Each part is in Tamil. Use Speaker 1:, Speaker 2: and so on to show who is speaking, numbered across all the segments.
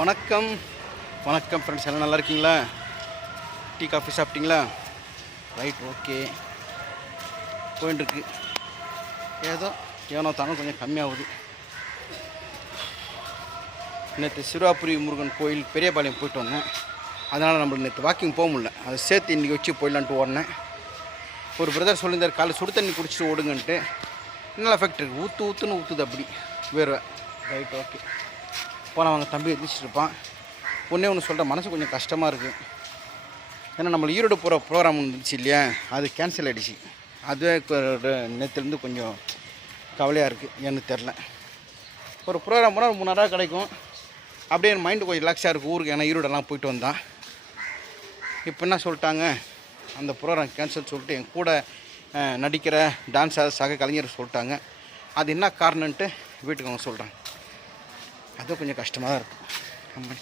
Speaker 1: வணக்கம். வணக்கம் ஃப்ரெண்ட்ஸ் எல்லாம் நல்லா இருக்கீங்களா? டீ காஃபி சாப்பிட்டீங்களா? Right okay. போயிட்டுருக்கு ஏதோ ஏனோ தானோ கொஞ்சம் கம்மியாகுது. நேற்று சிறுவாபுரி முருகன் கோயில் பெரியபாளையம் போயிட்டு வந்தேன். அதனால் நம்மளுக்கு நேற்று வாக்கிங் போக முடியல. அதை சேர்த்து இன்றைக்கி வச்சு போயிடலான்ட்டு ஓடினேன். ஒரு பிரதர் சொல்லியிருந்தார் காலை சுடு தண்ணி குடிச்சிட்டு ஓடுங்கன்ட்டு. நல்லா எஃபெக்ட் இருக்குது ஊற்று ஊற்றுன்னு ஊற்றுது அப்படி. வேறு ரைட் ஓகே. போனால் அவங்க தம்பி எதிர்ச்சிட்டு இருப்பான் ஒன்றே ஒன்று சொல்கிறேன் மனசு கொஞ்சம் கஷ்டமாக இருக்குது ஏன்னா நம்ம ஈரோடு போகிற ப்ரோக்ராம் இருந்துச்சு இல்லையா? அது கேன்சல் ஆகிடுச்சு அதுவே நேற்றுலேருந்து கொஞ்சம் கவலையாக இருக்குது ஏன்னு தெரில ஒரு ப்ரோக்ராம் போனால் ஒரு நேரம் கிடைக்கும். அப்படியே என் மைண்டு கொஞ்சம் ரிலாக்ஸாக இருக்குது ஊருக்கு. ஏன்னா ஈரோடெல்லாம் போயிட்டு வந்தான். இப்போ என்ன சொல்லிட்டாங்க? அந்த ப்ரோக்ராம் கேன்சல் சொல்லிட்டு என் கூட நடிக்கிற டான்ஸர் சக கலைஞர் சொல்லிட்டாங்க. அது என்ன காரணன்ட்டு வீட்டுக்கு அவங்க சொல்கிறாங்க அது கொஞ்சம் கஷ்டமாக தான் இருக்கும் ஆமாம்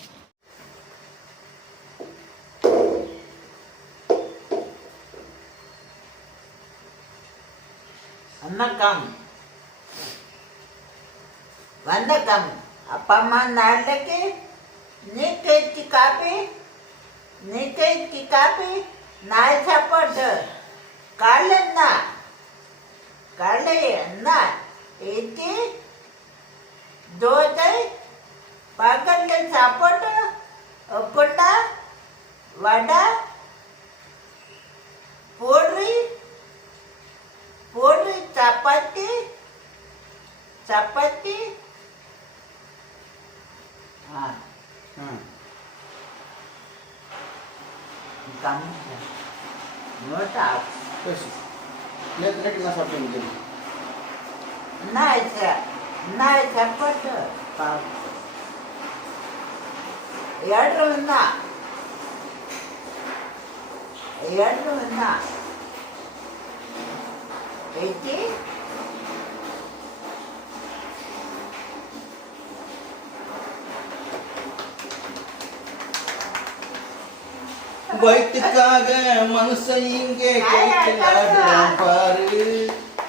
Speaker 2: வணக்கம் வணக்கம் அப்பா அம்மா நாளைக்கு நீக்கி காப்பி நீக்கி காப்பி நாய் சாப்பாடு காலைஎன்ன காலை என்ன बागातले चापट अपटा वाडा पोडरी पोडरी चापाती चापाती. हां. काम मोठा
Speaker 1: कशी? लेट लेट ना नाही
Speaker 2: नाही चापट पाव ஏற்றவன் தான் ஏற்றவன் தான் எட்டி
Speaker 1: வயிற்றுக்காக மனுஷன் இங்கே கைக்கிலாடுறான் பாரு.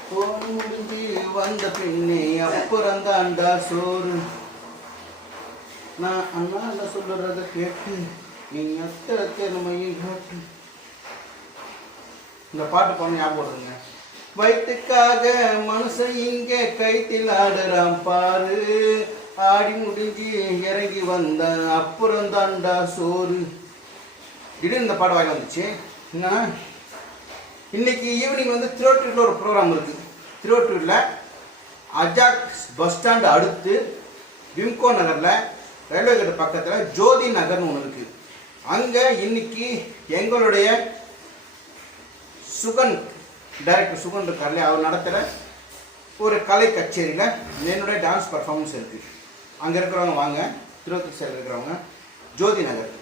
Speaker 1: போன் முடிஞ்சு வந்த பின்னே அப்புறம் தாண்டா சோறு. நான் அண்ணா என்ன சொல்லுறத கேட்டு நீ எத்தனை திறமையும் காட்டு இந்த பாட்டு பண்ண ஞாபகம் வருதுங்க. வயிற்றுக்காக மனுஷன் இங்கே கைத்தில் ஆடுறான் பாரு. ஆடி முடிஞ்சு இறங்கி வந்தான் அப்புறம் தாண்டா சோறு. திடீர்னு இந்த பாட்டு வாங்கி வந்துச்சு. என்ன? இன்னைக்கு ஈவினிங் வந்து திருவொற்றூரில் ஒரு ப்ரோக்ராம் இருக்குது திருவொற்றூரில் அஜாக் பஸ் ஸ்டாண்டு அடுத்து விம்கோ நகரில் ரயில்வே கேட் பக்கத்தில் ஜோதி நகர்னு ஒன்று இருக்குது அங்கே இன்னைக்கு எங்களுடைய சுகன் டைரக்டர் சுகன் இருக்கார்ல அவர் நடத்துகிற ஒரு கலை கச்சேரியில் என்னுடைய டான்ஸ் பர்ஃபார்மன்ஸ் இருக்குது அங்கே இருக்கிறவங்க வாங்க திருவத்தூர் சைடில் இருக்கிறவங்க ஜோதி நகர்.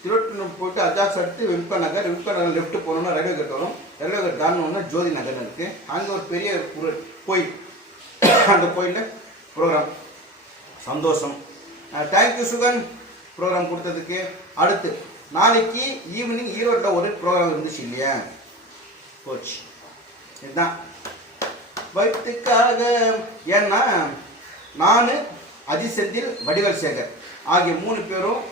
Speaker 1: திருவட்டூர் போயிட்டு அஜாஸ் எடுத்து Vimco Nagar. Vimco Nagar left போனோம்னா ரயில்வே கேட் வரும் ரயில்வே கேட் ஒன்று ஜோதி நகர்னு இருக்குது அங்கே ஒரு பெரிய ஒரு கோயில். அந்த கோயிலில் ப்ரோக்ராம் சந்தோஷம். தேங்க்யூ சுகன் ப்ரோக்ராம் கொடுத்ததுக்கு. அடுத்து நாளைக்கு ஈவினிங் ஈரோட்டில் ஒரு ப்ரோக்ராம் இருந்துச்சு இல்லையா? போச்சு. இதுதான். வயிற்றுக்காக ஏன்னா நான் அதிசெந்தில் வடிவல் சேகர் ஆகிய மூணு பேரும்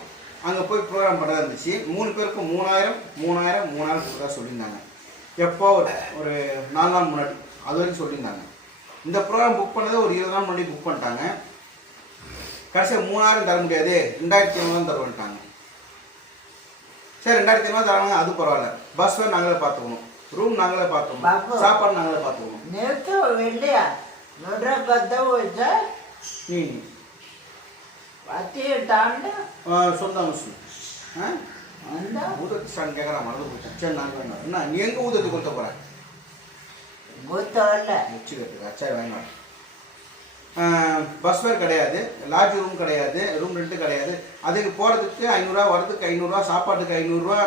Speaker 1: அங்கே போய் ப்ரோக்ராம் பண்ணதா இருந்துச்சு. மூணு பேருக்கும் மூணாயிரம் மூணாயிரம் மூணாயிரம் கொடுத்தா சொல்லியிருந்தாங்க. எப்போ ஒரு ஒரு நாலு நாள் முன்னாடி. அது வரைக்கும் சொல்லியிருந்தாங்க. இந்த ப்ரோக்ராம் புக் பண்ணதை ஒரு இருபது நாள் முன்னாடி புக் பண்ணிட்டாங்க. கடைசியாக மூணாயிரம் தர முடியாது. ரெண்டாயிரத்தி ஐநூறு தருவோன்ட்டாங்க. சரி ரெண்டாயிரத்தி ஐநூறு தராங்க அது பரவாயில்ல. பஸ் வேறு நாங்களே பார்த்துக்கணும். ரூம் நாங்களே பார்த்துக்கணும். சாப்பாடு நாங்களே பார்த்துக்கணும்.
Speaker 2: நேற்று இல்லையா
Speaker 1: நூறு
Speaker 2: பத்தா போயிச்சா
Speaker 1: ம். சொந்த முஸ்லீம். ஊதத்து ஸ்டாண்ட் கேட்குறான் மறந்து போச்சு. சரி வேணும். என்ன நீ எங்கே ஊதத்து கொடுத்த போகிறேன்
Speaker 2: கொடுத்த
Speaker 1: வரல. வச்சு கட்டுக்கு அச்சா வேணும் பஸ் பஸ்வேர் கிடையாது. லாட்ஜ் ரூம் கிடையாது. ரூம் ரெண்ட்டு கிடையாது. அதுக்கு போகிறதுக்கு ஐநூறுரூவா வரதுக்கு ஐநூறுரூவா சாப்பாட்டுக்கு ஐநூறுரூவா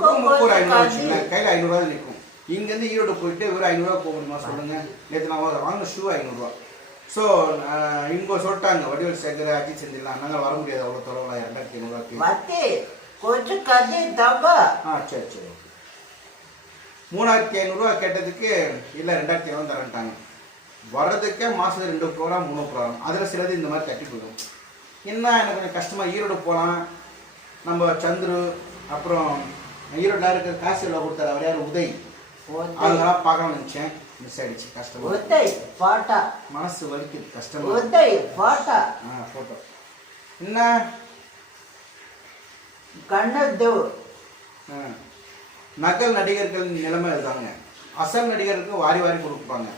Speaker 1: ரூமுக்கு ஒரு ஐநூறுரூவா வச்சுக்கோங்களேன் கையில் ஐநூறுரூவா நிற்கும் இங்கேருந்து ஈரோடு போயிட்டு வெறும் ஐநூறுரூவா போகணுமா சொல்லுங்கள் நேற்று நான் வாங்க ஷூ ஐநூறுரூவா ஸோ இங்கே சொல்லிட்டாங்க வடிவல் சேகர் அச்சி செஞ்சிடலாம் நாங்கள் வர முடியாது. அவ்வளோ தொலைவில் ரெண்டாயிரத்தி
Speaker 2: ஐநூறுரூவாக்கு கொஞ்சம் கதை தப்பா
Speaker 1: ஆ சரி சரி. மூணாயிரத்தி ஐநூறுரூவா கேட்டதுக்கு இல்லை ரெண்டாயிரத்தி ஐநூறு தரேன்ட்டாங்க. வர்றதுக்கே மாதத்துல ரெண்டு ப்ரோக்ராம் மூணு ப்ரோக்ராம் அதில் சிலது இந்த மாதிரி தட்டி போயிடும் என்ன எனக்கு கொஞ்சம் கஷ்டமாக ஈரோடு போகலாம் நம்ம சந்துரு அப்புறம் ஈரோட்டில் இருக்கிற காசியில் கொடுத்தாரு. அவர் யார்? உதய்.
Speaker 2: உதை
Speaker 1: அதெல்லாம் பார்க்கலாம்னு நினச்சேன். மிஸ் ஆயிடுச்சு. கஷ்டமா
Speaker 2: உதை பாட்டா?
Speaker 1: மனசு வலிக்குது. கஷ்டமா
Speaker 2: உதை பாட்டா?
Speaker 1: ஆ ஃபோட்டோ என்ன?
Speaker 2: கண்ணது.
Speaker 1: நகல் நடிகர்கள் நிலைமை இருக்காங்க அசல் நடிகருக்கு வாரி வாரி கொடுப்பாங்க.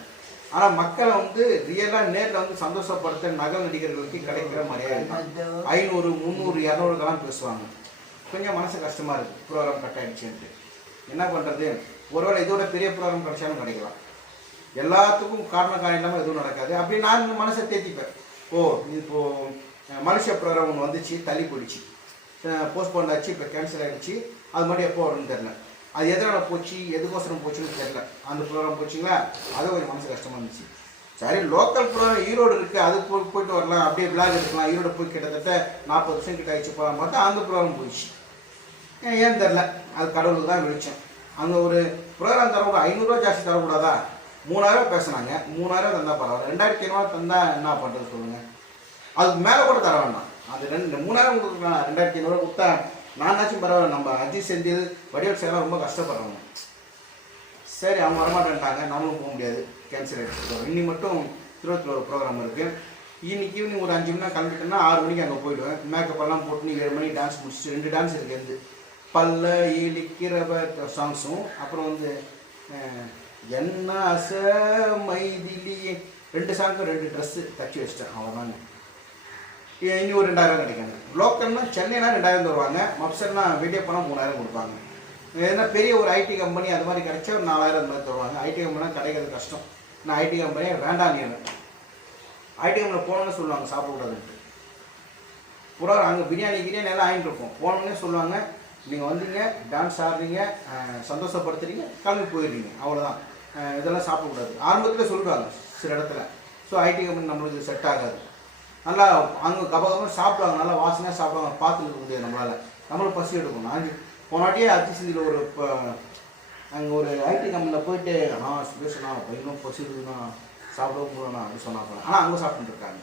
Speaker 1: ஆனால் மக்களை வந்து ரியலாக நேரில் வந்து சந்தோஷப்படுத்த நகல் நடிகர்களுக்கு கிடைக்கிற மரியாதை தான். ஐநூறு முந்நூறு இரநூறுக்கெல்லாம் பேசுவாங்க. கொஞ்சம் மனசு கஷ்டமாக இருக்குது ப்ரோக்ராம் கட் ஆயிடுச்சுன்ட்டு. என்ன பண்ணுறது ஒருவேளை இதோட பெரிய ப்ரோக்ராம் கிடைச்சாலும் கிடைக்கலாம். எல்லாத்துக்கும் காரண காரணம் இல்லாமல் எதுவும் நடக்காது. அப்படி நான் மனசை தேத்திப்பேன். ஓ இப்போ மலேசியா ப்ரோக்ராம் ஒன்று வந்துச்சு தள்ளி போயிடுச்சு. போஸ்ட்போன் ஆச்சு இப்போ கேன்சல் ஆயிடுச்சு. அது மாதிரி எப்போ வரும்னு தெரில அது எதனால் போச்சு எதுக்கோசரம் போச்சுன்னு தெரில அந்த ப்ரோக்ராம் போச்சுங்களா? அது கொஞ்சம் மனசு கஷ்டமாக இருந்துச்சு. சரி லோக்கல் ப்ரோக்ராம் ஈரோடு இருக்குது அது போய் போயிட்டு வரலாம். அப்படியே விளாக் எடுக்கலாம். ஈரோடு போய் கிட்டத்தட்ட நாற்பது வருஷம் கிட்ட ஆயிடுச்சு போகலாம் பார்த்தா அந்த ப்ரோக்ராம் போயிடுச்சு. ஏன் தெரில அது கடவுளுக்கு தான் வெளிச்சம். அங்கே ஒரு ப்ரோக்ராம் தர ஐநூறுரூவா ஜாஸ்தி தரக்கூடாதா? மூணாயிரம் பேசுனாங்க. மூணாயிரம் தந்தால் பரவாயில்ல. ரெண்டாயிரத்தி ஐநூறுவா தந்தால் என்ன பண்ணுறது சொல்லுங்கள் அதுக்கு மேலே கூட தர வேண்டாம் அது ரெண்டு மூணாயிரம் கொடுக்கலாம் ரெண்டாயிரத்தி ஐநூறுவா கொடுத்தா நானாச்சும் பரவாயில்ல நம்ம அஜித் செந்தில் வடிவல் சேலாம் ரொம்ப கஷ்டப்படுறோம் சரி அவங்க வரமாட்டேன்ட்டாங்க நாமளும் போக முடியாது கேன்சல் ஆகிடுச்சு இன்னி மட்டும் திருவத்தில் ஒரு ப்ரோக்ராம் இருக்குது இன்னைக்கு ஈவினிங் ஒரு அஞ்சு மணி நேரம் கிளம்பிட்டேன்னா ஆறு மணிக்கு அங்கே போயிடுவேன். மேக்கப் எல்லாம் போட்டு ஏழு மணிக்கு டான்ஸ் முடிச்சு ரெண்டு டான்ஸ் இருக்குது பல்ல இழிக்கிறவ சாங்ஸும் அப்புறம் வந்து என்ன அச மைதிலி ரெண்டு சாங்கும் ரெண்டு ட்ரெஸ்ஸு தச்சு வச்சிட்டேன். அவ்வளோதாங்க இனி ஒரு ரெண்டாயிரம் கிடைக்காங்க லோக்கல்னா சென்னைனா ரெண்டாயிரம் தருவாங்க. மப்சல்னா வெளியே போனால் மூணாயிரம் கொடுப்பாங்க. ஏன்னா பெரிய ஒரு ஐடி கம்பெனி அது மாதிரி கிடைச்சா ஒரு நாலாயிரம் அந்த மாதிரி தருவாங்க. ஐடி கம்பெனினா கிடைக்கிறது கஷ்டம். நான் ஐடி கம்பெனியே வேண்டாம் நீ ஐடி கம்பெனியில் போனோன்னு சொல்லுவாங்க சாப்பிடக்கூடாதுன்ட்டு. புறா அங்கே பிரியாணி கிரியாணி எல்லாம் ஆகிட்டு இருப்போம். போனோன்னே சொல்லுவாங்க நீங்கள் வந்தீங்க டான்ஸ் ஆடுறீங்க சந்தோஷப்படுத்துறீங்க கிளம்பி போயிடுறீங்க. அவ்வளோதான் இதெல்லாம் சாப்பிடக்கூடாது. ஆரம்பத்தில் சொல்லிடுவாங்க சில இடத்துல. ஸோ ஐடி கம்பெனி நம்மளுக்கு செட் ஆகாது. நல்லா அங்கே கபகமாக சாப்பிடுவாங்க நல்லா வாசனையாக சாப்பிடுவாங்க. பார்த்துட்டு இருக்க முடியாது நம்மளால். நம்மளும் பசி எடுக்கணும். நான் போனாட்டியே அதிசந்தியில் ஒரு இப்போ அங்கே ஒரு ஐடி கம்பெனியில் போயிட்டு ஆ சுரேஷ்ண்ணா பையனும் பசி இருக்குதுண்ணா சாப்பிடவும் முடியலண்ணா அப்படின்னு சொன்னாங்க ஆனால் அங்கே சாப்பிட்டுருக்காங்க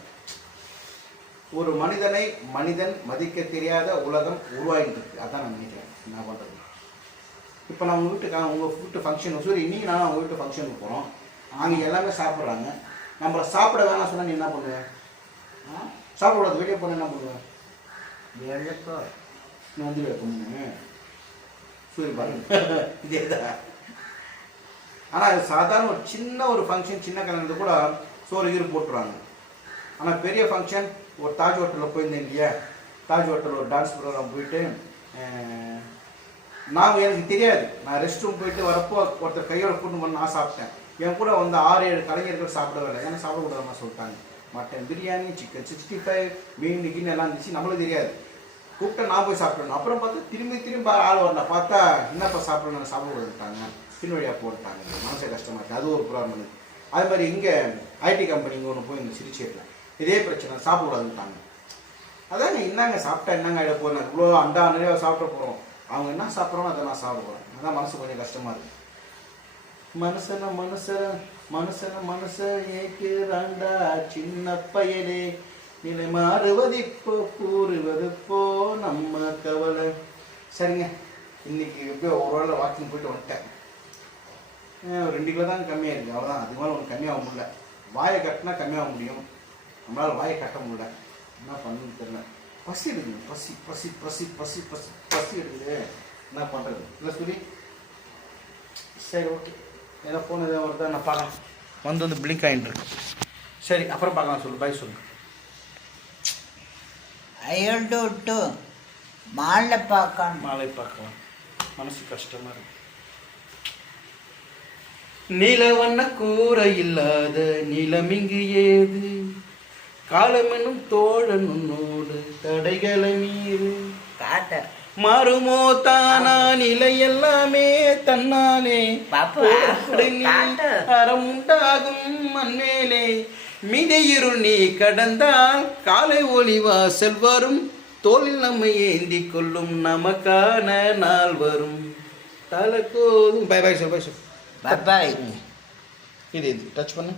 Speaker 1: ஒரு மனிதனை மனிதன் மதிக்க தெரியாத உலகம் உருவாகிட்டு இருக்கு அதான் நான் நினைக்கிறேன். என்ன பண்ணுறது இப்போ நான் உங்கள் வீட்டுக்கு உங்கள் வீட்டு ஃபங்க்ஷன் சரி இன்னைக்கு நான் உங்கள் வீட்டு ஃபங்க்ஷனுக்கு போகிறோம் அங்கே எல்லாமே சாப்பிட்றாங்க. நம்மளை சாப்பிட வேணாம் சொன்னால் நீ என்ன பண்ணுவேன் சாப்பிடக்கூடாது வெளியே போனால் என்ன பண்ணுவேன்
Speaker 2: எழுக்கோ
Speaker 1: நீ வந்து பொண்ணு சூரிய பாருங்க இதே தான் ஆனால் அது சாதாரண ஒரு சின்ன ஒரு ஃபங்க்ஷன் சின்ன கல்யாணத்துக்கு கூட சோறு கீறு போட்டுருவாங்க. ஆனால் பெரிய ஃபங்க்ஷன் ஒரு தாஜ் ஹோட்டலில் போயிருந்தேன் இல்லையா? தாஜ் ஹோட்டல் ஒரு டான்ஸ் ப்ரோக்ராம் போயிட்டு நான் எனக்கு தெரியாது. நான் ரெஸ்ட் ரூம் போயிட்டு வரப்போ ஒருத்தர் கையோட கூட்டு பண்ணி நான் சாப்பிட்டேன். என் கூட வந்து ஆறு ஏழு கலைஞர்கள் சாப்பிடவே இல்லை. ஏன்னா சாப்பிடக்கூடாதுமா சொல்லிட்டாங்க. Mutton biryani chicken sixty five மீன் கின் எல்லாம் இருந்துச்சு. நம்மளுக்கு தெரியாது. கூப்பிட்டு நான் போய் சாப்பிடணும். அப்புறம் பார்த்தா திரும்பி திரும்ப ஆள் வரல. பார்த்தா என்னப்பா சாப்பிடணும் சாப்பிட விட்டாங்க பின் வழியாக போட்டாங்க. மனசே கஷ்டமா இருக்குது அது ஒரு ப்ராப்ளம் இருக்குது அது மாதிரி இங்கே ஐடி கம்பெனிங்க ஒன்று போய் இந்த சிரிச்சேரில் இதே பிரச்சனை. சாப்பிடக்கூடாதுன்ட்டாங்க. அதாங்க என்னங்க சாப்பிட்டா என்னங்க ஆகிட போகிறேன் இவ்வளோ அண்டா நிறைய சாப்பிட போகிறோம் அவங்க என்ன சாப்பிட்றோம் அதை நான் சாப்பிட போகிறேன் அதான் மனசு கொஞ்சம் கஷ்டமாக இருக்குது மனுஷன மனுஷன மனுஷன மனுஷ ஏற்கிறாண்டா சின்ன பயலே. நிலை மாறுவதிப்போ கூறுவதுப்போ கூறுவது நம்ம கவலை. சரிங்க. இன்னைக்கு எப்படியோ ஒரு வேளை வாக்கிங் போயிட்டு வந்துட்டேன். ரெண்டு கிலோ தான் கம்மியாக இருக்குது அவ்வளோதான் அது மேலே ஒன்று கம்மியாக முடியல. வாயை கட்டினா கம்மியாக முடியும். நம்மளால் வாயை கட்ட முடியல. என்ன பண்ணணும்னு தெரியல. பசி எடுக்குது. பசி பசி பசி பசி பசி பசி எடுக்குது. என்ன பண்ணுறது இல்லை சொல்லி சரி ஓகே ஏதோ ஃபோன் எதாவது வருதா நான் பார்க்கலாம் வந்து வந்து பிளிங்க் ஆகிட்டு இருக்கு. சரி அப்புறம் பார்க்கலாம் சொல்லு. பாய் சொல்லு.
Speaker 2: ஐயோண்டு விட்டு மாலை பார்க்கணும்
Speaker 1: மாலை பார்க்கலாம். மனசு கஷ்டமாக இருக்கு. நிலவண்ண கூரை இல்லாத நிலமிங்கு ஏது? காலமெனும் தோழன் உன்னோடு தடைகளை மீறு.
Speaker 2: காட்ட
Speaker 1: மாறுமோ தானா? நிலை எல்லாமே தன்னாலே. அறம் உண்டாகும் மண்மேலே. மிதையிருள் நீ கடந்தால் காலை ஒளி வாசல் வரும் தோளில் நம்மை ஏந்தி கொள்ளும் நமக்கான நாள் வரும் தலக்கோதும் பை பை சொல் பை சொல்
Speaker 2: பாபாய்
Speaker 1: இது இது டச் பண்ணு.